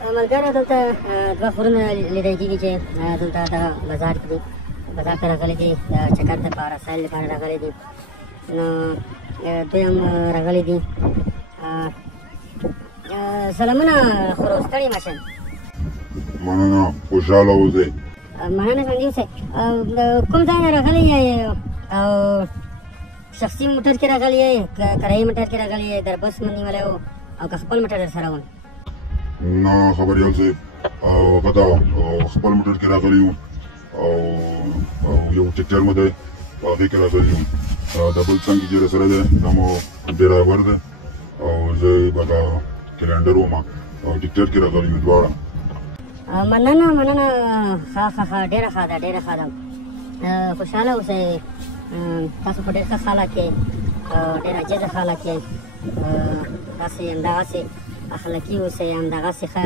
ملګری دلته دوه خورونه لیدل کېږي چې دلته دغه بازار کې دي، بازار ته راغلي دي د چکر دپاره سیل لپاره راغلي دي. نو دوی هم راغلي دي. سلامونه خورو، ستړي مه شئ. مننه، خوشحاله اوسئ. مننه، ژوندي اوسئ. کوم ځای نه راغلي یئ او شخصي موټر کې راغلي یئ که کرایي موټر کې راغلي یئ؟ در بس مو نیولی و او که خپل موټر در سره و؟ نه خبریال صاحب، هغه ته خپل موټر کې راغلی وو او یو ټکټر مو دی په هغې کې راغلی وو. د بل څنګ چې راسره دی دا مو ډرایور دی او زه هغه کلنډر وم او ټکټر کې راغلي یو دواړه. مننه مننه، ښه ډېره ښه ده، ډېره ښه ده. خوشحاله اوسئ. تاسو په ډېر ښه حالت کې ډېر عاجزه حالت کې تاسې همدغسې اخلاقي اوسئ، همدغسې ښه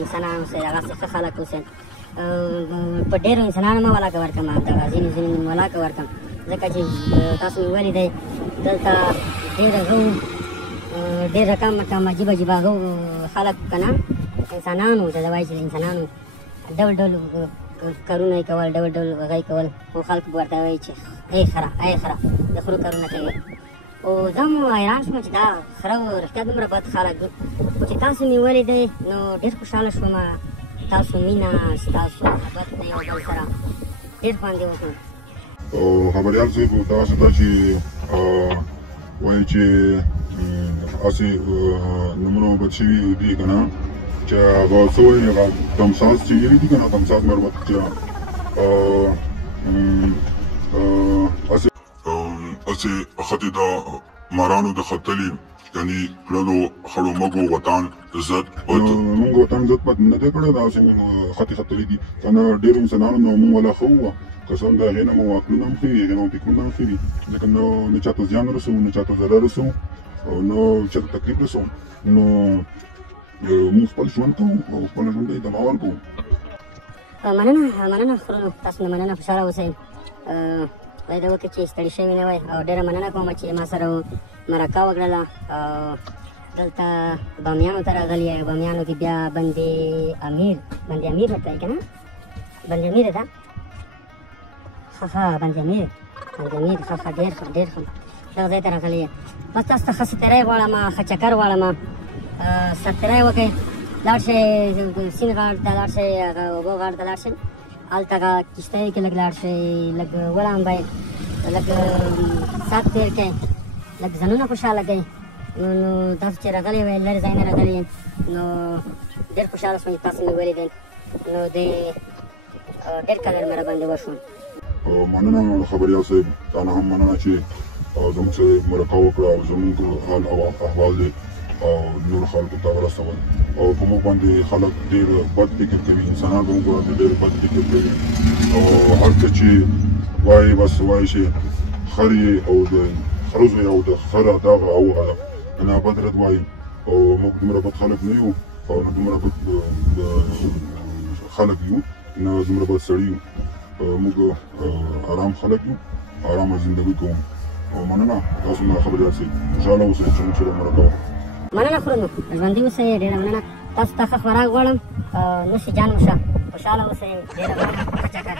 انسانان اوسئ، دغسې ښه خلک اوسئ. په ډېرو انسانانو مه ولاکه ورکړم، همدغه ځینې مې ولاکه ورکړم ځکه چې تاسو مې ولیدئ دلته ډېر هغه ډېر رقم عجیب هغه خلک که نه انسانانو ته وایي چې انسانانو ډول ډول کارونه یې کول، ډول ډول هغه یې کول، خو خلک به ورته وایي چې ای خره د خرو کارونه کوي. او زه هم حیران شوم چې دا خره رښتیا دومره بد خلک دي. خو چې تاسو مې ولیدئ نو ډېر خوشحاله شوم. ستاسو مینه، ستاسو محبت د یو بل سره ډېر خوند یې وکړ. خبریال صاحب داسې ده چې وایي چې هسې نومونه بد شوي دي که نه، چې هغه څه وایي هغه تمساس چې ویلي دي که نه، تمساس مربوط چې هسې خطې د مارانو د ختلي یعنې کړلو خړو مږو وطن عزت مونږ وطن عزت پت نه دی کړی، داسې مونږ خطې ختلي دي که نه ډېرو انسانانو نو مونږ والا ښه ووه. قسم د هغې نه مو عقلونه هم ښه وي، هغې نه مو فکرونه هم ښه وي، ځکه نه چاته زیان رسوو، نه چاته ضرر رسوو او نه چاته تکلیف رسوو. نو مونږ خپل ژوند کوو او خپل ژوند ته دوام ورکوو. مننه خورو، تاسو نه مننه، خوشحاله اوسئ. خدای دې وکړي چې ستړي شوي نه وئ او ډېره مننه کوم چې ما سره مرکه وکړله. دلته بامیانو ته راغلي یئ. بامیانو کې بیا بند امیر ورته وایي که نه؟ بند امیر ده، ښه بند امیر ښه ډېر ښه دغه ځای ته راغلي یئ. بس تاسو ته ښه ستړی غواړم، ښه چکر غواړم، سرتېری وکړئ، لاړ شئ سیند غاړې ته، لاړ شئ هغه اوبو غاړې ته لاړ شئ، هلته هغه کښتیو کې لږ لاړ شئ، لږ ولامبئ، لږ ساعت تېر کړئ، لږ ځانونه خوشحاله کړئ. نو تاسو چې راغلي وئ لرې ځای نه راغلي یئ نو ډېر خوشحاله شوم چې تاسو مې ولیدئ. نو ډېر قدر مې راباندې وشو. مننه خبریال صاحب، تا نه هم مننه چې زموږ سره مرکه وکړه او زموږ حال او احوال دی او نورو خلکو ته ورسول. او په موږ باندې خلک ډېر بد فکر کوي، انسانان په موږ باندې ډېر بد فکر کوي او هر څه چې وایي بس وایي چې خر یې او د خره زوی او د خره دغه او هغه نه بد رد وایي. او موږ دومره بد خلک نه یو او نه دومره بد خلک یو، نه دومره بد سړي یو. موږ آرام خلک یو، آرامه زندګي کوو. مننه، تاسو ما خبریال صاحب، خوشحاله اوسئ چې موږ سره مرکه وکړو. مننه خورو، ژوندي اوسئ، ډېره مننه. تاسو ته ښه خوراک غواړم، نوش جان مو شه، خوشحاله اوسئ، ډېره مننه، ښه چکر.